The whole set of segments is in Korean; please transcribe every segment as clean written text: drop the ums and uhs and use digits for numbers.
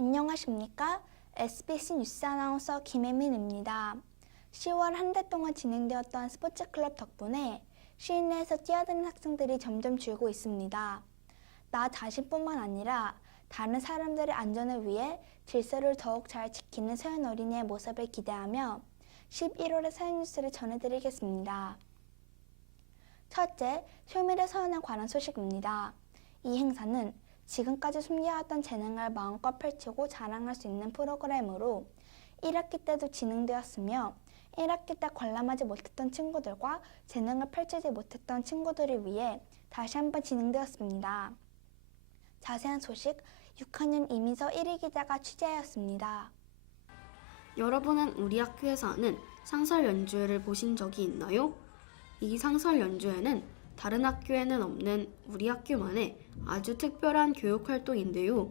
안녕하십니까? SBC 뉴스 아나운서 김혜민입니다. 10월 한 달 동안 진행되었던 스포츠클럽 덕분에 시내에서 뛰어드는 학생들이 점점 줄고 있습니다. 나 자신뿐만 아니라 다른 사람들의 안전을 위해 질서를 더욱 잘 지키는 서현 어린이의 모습을 기대하며 11월의 서현 뉴스를 전해드리겠습니다. 첫째, 쇼미더 서현에 관한 소식입니다. 이 행사는 지금까지 숨겨왔던 재능을 마음껏 펼치고 자랑할 수 있는 프로그램으로 1학기 때도 진행되었으며 1학기 때 관람하지 못했던 친구들과 재능을 펼치지 못했던 친구들을 위해 다시 한번 진행되었습니다. 자세한 소식 6학년 이민서 1위 기자가 취재하였습니다. 여러분은 우리 학교에서 하는 상설 연주회를 보신 적이 있나요? 이 상설 연주회는 다른 학교에는 없는 우리 학교만의 아주 특별한 교육활동인데요.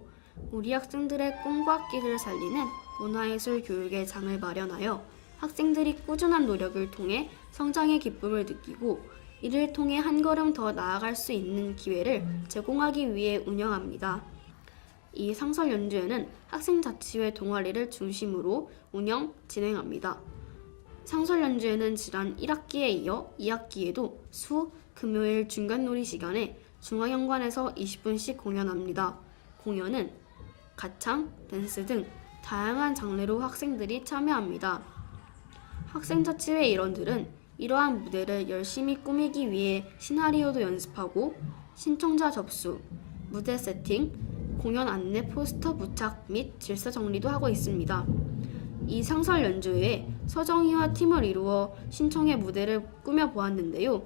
우리 학생들의 꿈과 끼를 살리는 문화예술 교육의 장을 마련하여 학생들이 꾸준한 노력을 통해 성장의 기쁨을 느끼고 이를 통해 한 걸음 더 나아갈 수 있는 기회를 제공하기 위해 운영합니다. 이 상설 연주회는 학생자치회 동아리를 중심으로 운영, 진행합니다. 상설 연주회는 지난 1학기에 이어 2학기에도 수, 금요일 중간놀이 시간에 중앙현관에서 20분씩 공연합니다. 공연은 가창, 댄스 등 다양한 장르로 학생들이 참여합니다. 학생자치회 일원들은 이러한 무대를 열심히 꾸미기 위해 시나리오도 연습하고 신청자 접수, 무대 세팅, 공연 안내 포스터 부착 및 질서 정리도 하고 있습니다. 이 상설 연주회에 서정희와 팀을 이루어 신청의 무대를 꾸며보았는데요.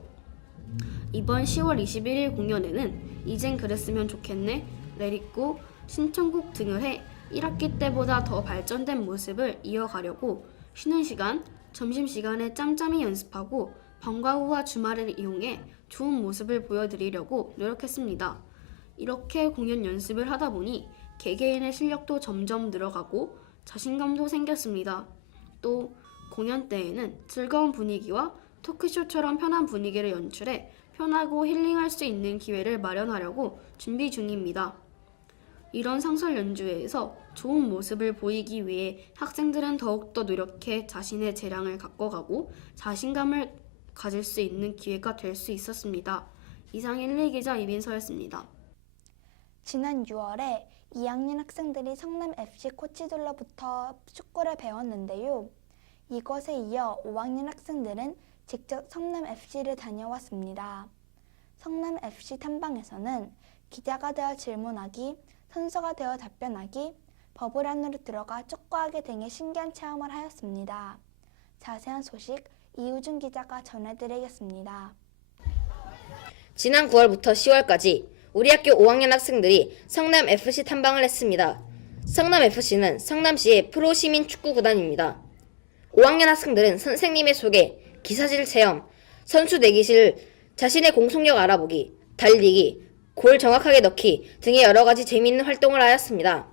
이번 10월 21일 공연에는 이젠 그랬으면 좋겠네, 레릿고, 신청곡 등을 해 1학기 때보다 더 발전된 모습을 이어가려고 쉬는 시간, 점심시간에 짬짬이 연습하고 방과 후와 주말을 이용해 좋은 모습을 보여드리려고 노력했습니다. 이렇게 공연 연습을 하다 보니 개개인의 실력도 점점 늘어가고 자신감도 생겼습니다. 또 공연 때에는 즐거운 분위기와 토크쇼처럼 편한 분위기를 연출해 편하고 힐링할 수 있는 기회를 마련하려고 준비 중입니다. 이런 상설 연주회에서 좋은 모습을 보이기 위해 학생들은 더욱더 노력해 자신의 재량을 가꿔가고 자신감을 가질 수 있는 기회가 될 수 있었습니다. 이상 1, 2기자 이민서였습니다. 지난 6월에 2학년 학생들이 성남FC 코치들로부터 축구를 배웠는데요. 이것에 이어 5학년 학생들은 직접 성남FC를 다녀왔습니다. 성남FC 탐방에서는 기자가 되어 질문하기, 선수가 되어 답변하기, 버블 안으로 들어가 축구하기 등의 신기한 체험을 하였습니다. 자세한 소식 이우준 기자가 전해드리겠습니다. 지난 9월부터 10월까지 우리 학교 5학년 학생들이 성남FC 탐방을 했습니다. 성남FC는 성남시의 프로시민 축구구단입니다. 5학년 학생들은 선생님의 소개, 기사질 체험, 선수 대기실, 자신의 공속력 알아보기, 달리기, 골 정확하게 넣기 등의 여러가지 재미있는 활동을 하였습니다.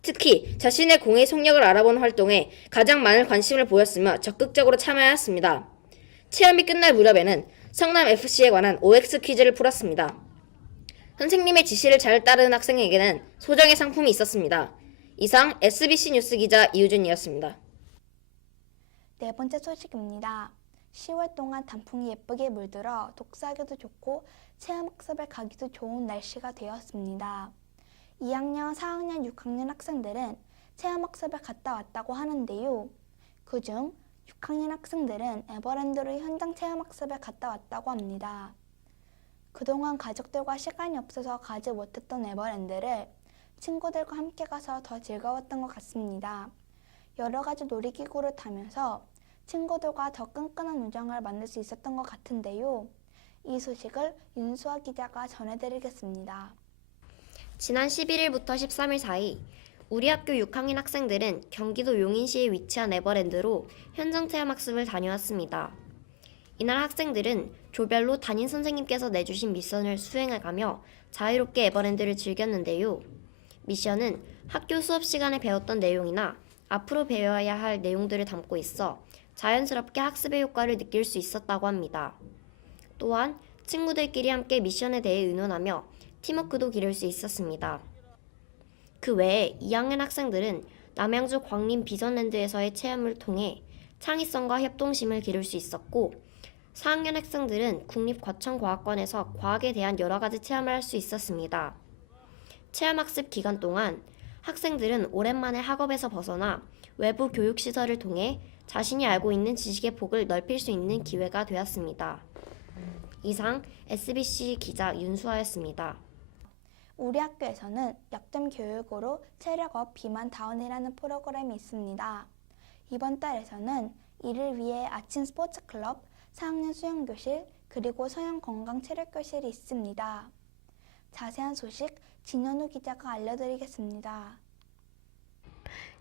특히 자신의 공의 속력을 알아보는 활동에 가장 많은 관심을 보였으며 적극적으로 참여하였습니다. 체험이 끝날 무렵에는 성남FC에 관한 OX 퀴즈를 풀었습니다. 선생님의 지시를 잘 따르는 학생에게는 소정의 상품이 있었습니다. 이상 SBC 뉴스 기자 이우준이었습니다. 네 번째 소식입니다. 10월 동안 단풍이 예쁘게 물들어 독서하기도 좋고 체험학습을 가기도 좋은 날씨가 되었습니다. 2학년, 4학년, 6학년 학생들은 체험학습을 갔다 왔다고 하는데요. 그중 6학년 학생들은 에버랜드로 현장 체험학습을 갔다 왔다고 합니다. 그동안 가족들과 시간이 없어서 가지 못했던 에버랜드를 친구들과 함께 가서 더 즐거웠던 것 같습니다. 여러 가지 놀이기구를 타면서 친구들과 더 끈끈한 우정을 만들 수 있었던 것 같은데요. 이 소식을 윤수아 기자가 전해드리겠습니다. 지난 11일부터 13일 사이 우리 학교 6학년 학생들은 경기도 용인시에 위치한 에버랜드로 현장 체험학습을 다녀왔습니다. 이날 학생들은 조별로 담임 선생님께서 내주신 미션을 수행해가며 자유롭게 에버랜드를 즐겼는데요. 미션은 학교 수업 시간에 배웠던 내용이나 앞으로 배워야 할 내용들을 담고 있어 자연스럽게 학습의 효과를 느낄 수 있었다고 합니다. 또한 친구들끼리 함께 미션에 대해 의논하며 팀워크도 기를 수 있었습니다. 그 외에 2학년 학생들은 남양주 광림 비전랜드에서의 체험을 통해 창의성과 협동심을 기를 수 있었고 4학년 학생들은 국립과천과학관에서 과학에 대한 여러 가지 체험을 할 수 있었습니다. 체험학습 기간 동안 학생들은 오랜만에 학업에서 벗어나 외부 교육시설을 통해 자신이 알고 있는 지식의 폭을 넓힐 수 있는 기회가 되었습니다. 이상 SBC 기자 윤수아였습니다. 우리 학교에서는 역점 교육으로 체력업 비만 다운이라는 프로그램이 있습니다. 이번 달에서는 이를 위해 아침 스포츠 클럽, 4학년 수영교실, 그리고 서영 건강 체력교실이 있습니다. 자세한 소식 진현우 기자가 알려드리겠습니다.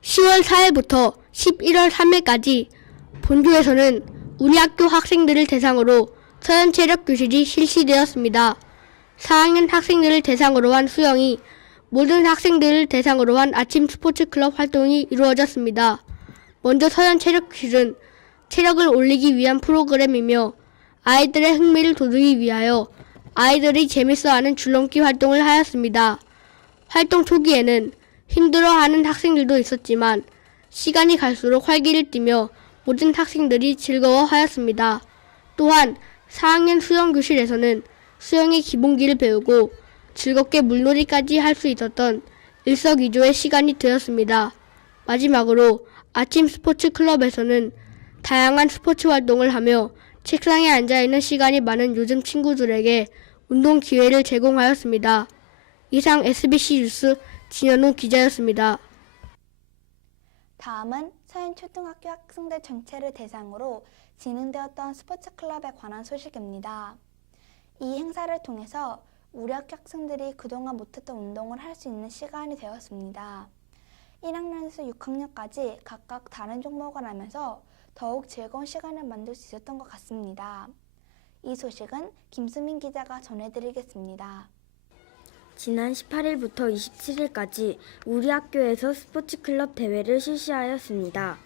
10월 4일부터 11월 3일까지 본주에서는 우리 학교 학생들을 대상으로 서현 체력 교실이 실시되었습니다. 4학년 학생들을 대상으로 한 수영이 모든 학생들을 대상으로 한 아침 스포츠 클럽 활동이 이루어졌습니다. 먼저 서현 체력 교실은 체력을 올리기 위한 프로그램이며 아이들의 흥미를 돋우기 위하여 아이들이 재밌어하는 줄넘기 활동을 하였습니다. 활동 초기에는 힘들어하는 학생들도 있었지만 시간이 갈수록 활기를 띠며 모든 학생들이 즐거워하였습니다. 또한 4학년 수영교실에서는 수영의 기본기를 배우고 즐겁게 물놀이까지 할 수 있었던 일석이조의 시간이 되었습니다. 마지막으로 아침 스포츠 클럽에서는 다양한 스포츠 활동을 하며 책상에 앉아있는 시간이 많은 요즘 친구들에게 운동 기회를 제공하였습니다. 이상 SBC 뉴스 진현우 기자였습니다. 다음은 서현초등학교 학생들 전체를 대상으로 진행되었던 스포츠 클럽에 관한 소식입니다. 이 행사를 통해서 우리 학교 학생들이 그동안 못했던 운동을 할 수 있는 시간이 되었습니다. 1학년에서 6학년까지 각각 다른 종목을 하면서 더욱 즐거운 시간을 만들 수 있었던 것 같습니다. 이 소식은 김수민 기자가 전해드리겠습니다. 지난 18일부터 27일까지 우리 학교에서 스포츠 클럽 대회를 실시하였습니다.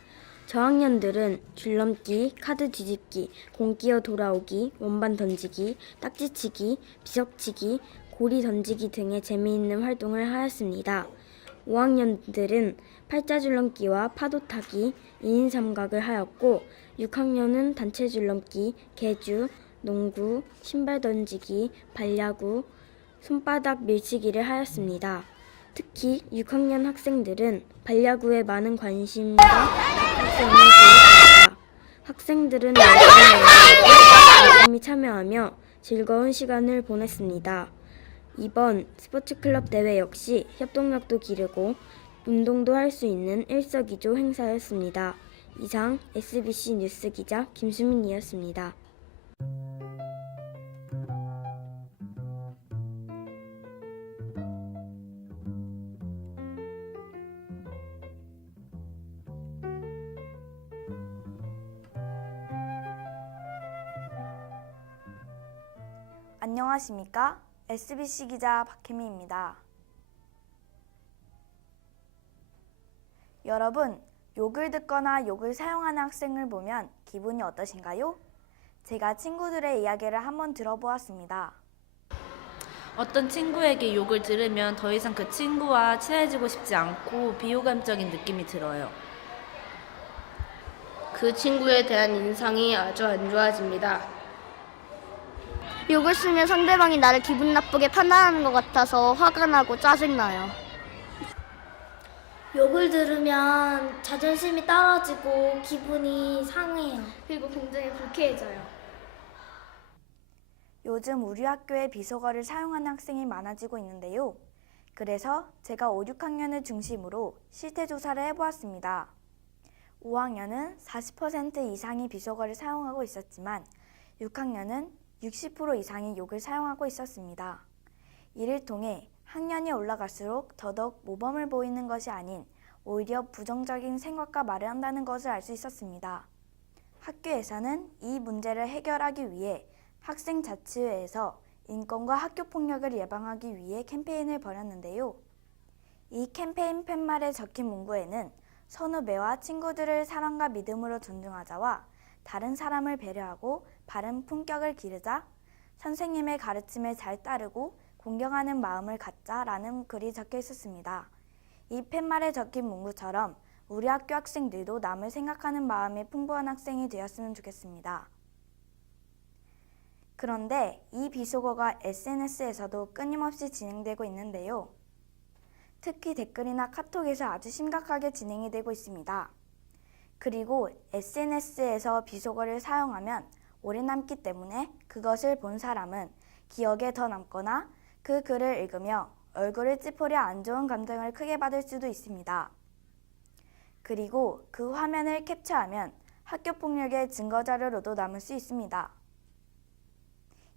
저학년들은 줄넘기, 카드 뒤집기, 공 끼어 돌아오기, 원반 던지기, 딱지치기, 비석치기, 고리 던지기 등의 재미있는 활동을 하였습니다. 5학년들은 팔자 줄넘기와 파도 타기, 2인 삼각을 하였고 6학년은 단체 줄넘기, 계주, 농구, 신발 던지기, 발야구, 손바닥 밀치기를 하였습니다. 특히 6학년 학생들은 발야구에 많은 관심과 적극성을 보였습니다. 학생들은 열심히 참여하며 즐거운 시간을 보냈습니다. 이번 스포츠클럽 대회 역시 협동력도 기르고 운동도 할 수 있는 일석이조 행사였습니다. 이상 SBC 뉴스 기자 김수민이었습니다. 안녕하십니까? SBC 기자 박혜미입니다. 여러분, 욕을 듣거나 욕을 사용하는 학생을 보면 기분이 어떠신가요? 제가 친구들의 이야기를 한번 들어보았습니다. 어떤 친구에게 욕을 들으면 더 이상 그 친구와 친해지고 싶지 않고 비호감적인 느낌이 들어요. 그 친구에 대한 인상이 아주 안 좋아집니다. 욕을 쓰면 상대방이 나를 기분 나쁘게 판단하는 것 같아서 화가 나고 짜증나요. 욕을 들으면 자존심이 떨어지고 기분이 상해요. 그리고 굉장히 불쾌해져요. 요즘 우리 학교에 비속어를 사용하는 학생이 많아지고 있는데요. 그래서 제가 5, 6학년을 중심으로 실태조사를 해보았습니다. 5학년은 40% 이상이 비속어를 사용하고 있었지만 6학년은 60% 이상이 욕을 사용하고 있었습니다. 이를 통해 학년이 올라갈수록 더더욱 모범을 보이는 것이 아닌 오히려 부정적인 생각과 말을 한다는 것을 알 수 있었습니다. 학교에서는 이 문제를 해결하기 위해 학생자치회에서 인권과 학교폭력을 예방하기 위해 캠페인을 벌였는데요. 이 캠페인 팻말에 적힌 문구에는 선후배와 친구들을 사랑과 믿음으로 존중하자와 다른 사람을 배려하고 바른 품격을 기르자, 선생님의 가르침을 잘 따르고 공경하는 마음을 갖자라는 글이 적혀 있었습니다. 이 팻말에 적힌 문구처럼 우리 학교 학생들도 남을 생각하는 마음이 풍부한 학생이 되었으면 좋겠습니다. 그런데 이 비속어가 SNS에서도 끊임없이 진행되고 있는데요. 특히 댓글이나 카톡에서 아주 심각하게 진행이 되고 있습니다. 그리고 SNS에서 비속어를 사용하면 오래 남기 때문에 그것을 본 사람은 기억에 더 남거나 그 글을 읽으며 얼굴을 찌푸려 안 좋은 감정을 크게 받을 수도 있습니다. 그리고 그 화면을 캡처하면 학교폭력의 증거자료로도 남을 수 있습니다.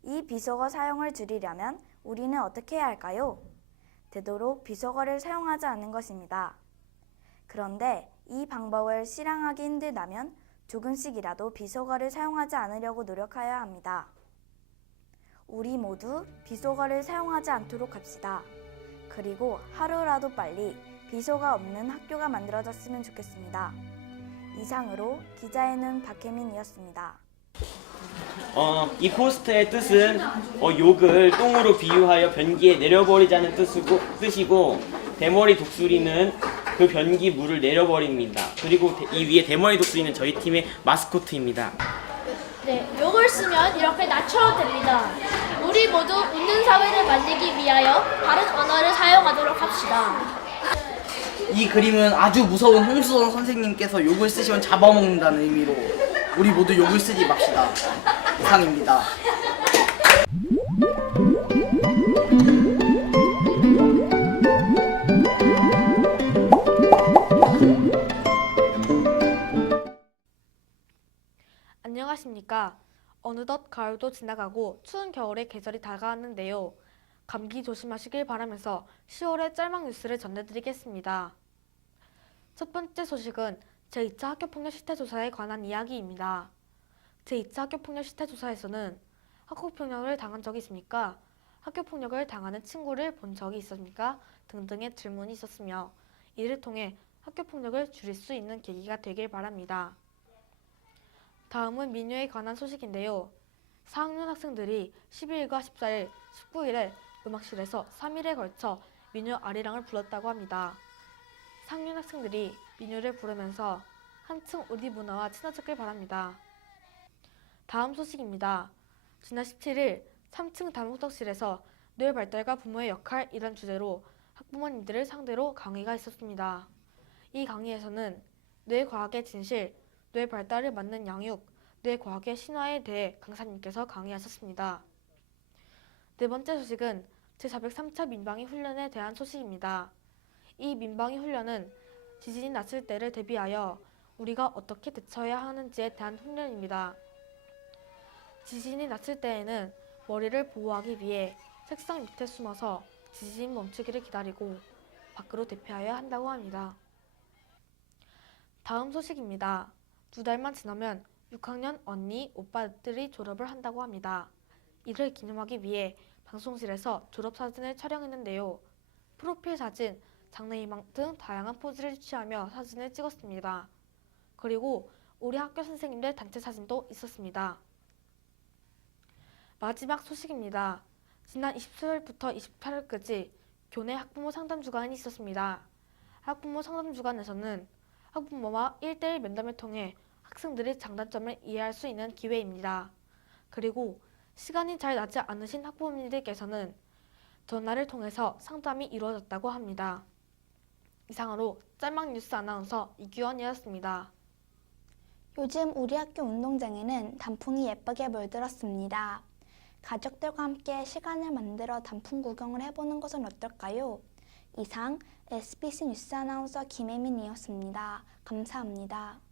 이 비속어 사용을 줄이려면 우리는 어떻게 해야 할까요? 되도록 비속어를 사용하지 않는 것입니다. 그런데 이 방법을 실행하기 힘들다면 조금씩이라도 비속어를 사용하지 않으려고 노력해야 합니다. 우리 모두 비속어를 사용하지 않도록 합시다. 그리고 하루라도 빨리 비속어 없는 학교가 만들어졌으면 좋겠습니다. 이상으로 기자의 눈 박혜민이었습니다. 이 포스트의 뜻은 욕을 똥으로 비유하여 변기에 내려버리자는 뜻이고 대머리 독수리는 그 변기 물을 내려버립니다. 그리고 이 위에 대머리 독수리는 저희 팀의 마스코트입니다. 네, 욕을 쓰면 이렇게 나처럼 됩니다. 우리 모두 웃는 사회를 만들기 위하여 바른 언어를 사용하도록 합시다. 이 그림은 아주 무서운 홍수원 선생님께서 욕을 쓰시면 잡아먹는다는 의미로 우리 모두 욕을 쓰지 맙시다. 이상입니다. 안녕하십니까. 어느덧 가을도 지나가고 추운 겨울의 계절이 다가왔는데요. 감기 조심하시길 바라면서 10월의 짤막 뉴스를 전해드리겠습니다. 첫 번째 소식은 제2차 학교폭력 실태조사에 관한 이야기입니다. 제2차 학교폭력 실태조사에서는 학교폭력을 당한 적이 있습니까? 학교폭력을 당하는 친구를 본 적이 있습니까? 등등의 질문이 있었으며 이를 통해 학교폭력을 줄일 수 있는 계기가 되길 바랍니다. 다음은 민요에 관한 소식인데요. 4학년 학생들이 12일과 14일, 19일에 음악실에서 3일에 걸쳐 민요 아리랑을 불렀다고 합니다. 4학년 학생들이 민요를 부르면서 한층 우리 문화와 친해지길 바랍니다. 다음 소식입니다. 지난 17일 3층 다목적실에서 뇌 발달과 부모의 역할 이란 주제로 학부모님들을 상대로 강의가 있었습니다. 이 강의에서는 뇌과학의 진실, 뇌 발달을 막는 양육, 뇌과학의 신화에 대해 강사님께서 강의하셨습니다. 네 번째 소식은 제403차 민방위 훈련에 대한 소식입니다. 이 민방위 훈련은 지진이 났을 때를 대비하여 우리가 어떻게 대처해야 하는지에 대한 훈련입니다. 지진이 났을 때에는 머리를 보호하기 위해 책상 밑에 숨어서 지진이 멈추기를 기다리고 밖으로 대피하여야 한다고 합니다. 다음 소식입니다. 2달만 지나면 6학년 언니, 오빠들이 졸업을 한다고 합니다. 이를 기념하기 위해 방송실에서 졸업사진을 촬영했는데요. 프로필 사진, 장래희망 등 다양한 포즈를 취하며 사진을 찍었습니다. 그리고 우리 학교 선생님들 단체 사진도 있었습니다. 마지막 소식입니다. 지난 27일부터 28일까지 교내 학부모 상담 주간이 있었습니다. 학부모 상담 주간에서는 학부모와 1대1 면담을 통해 학생들의 장단점을 이해할 수 있는 기회입니다. 그리고 시간이 잘 나지 않으신 학부모님들께서는 전화를 통해서 상담이 이루어졌다고 합니다. 이상으로 짤막 뉴스 아나운서 이규원이었습니다. 요즘 우리 학교 운동장에는 단풍이 예쁘게 물들었습니다. 가족들과 함께 시간을 만들어 단풍 구경을 해보는 것은 어떨까요? 이상 SBC 뉴스 아나운서 김혜민이었습니다. 감사합니다.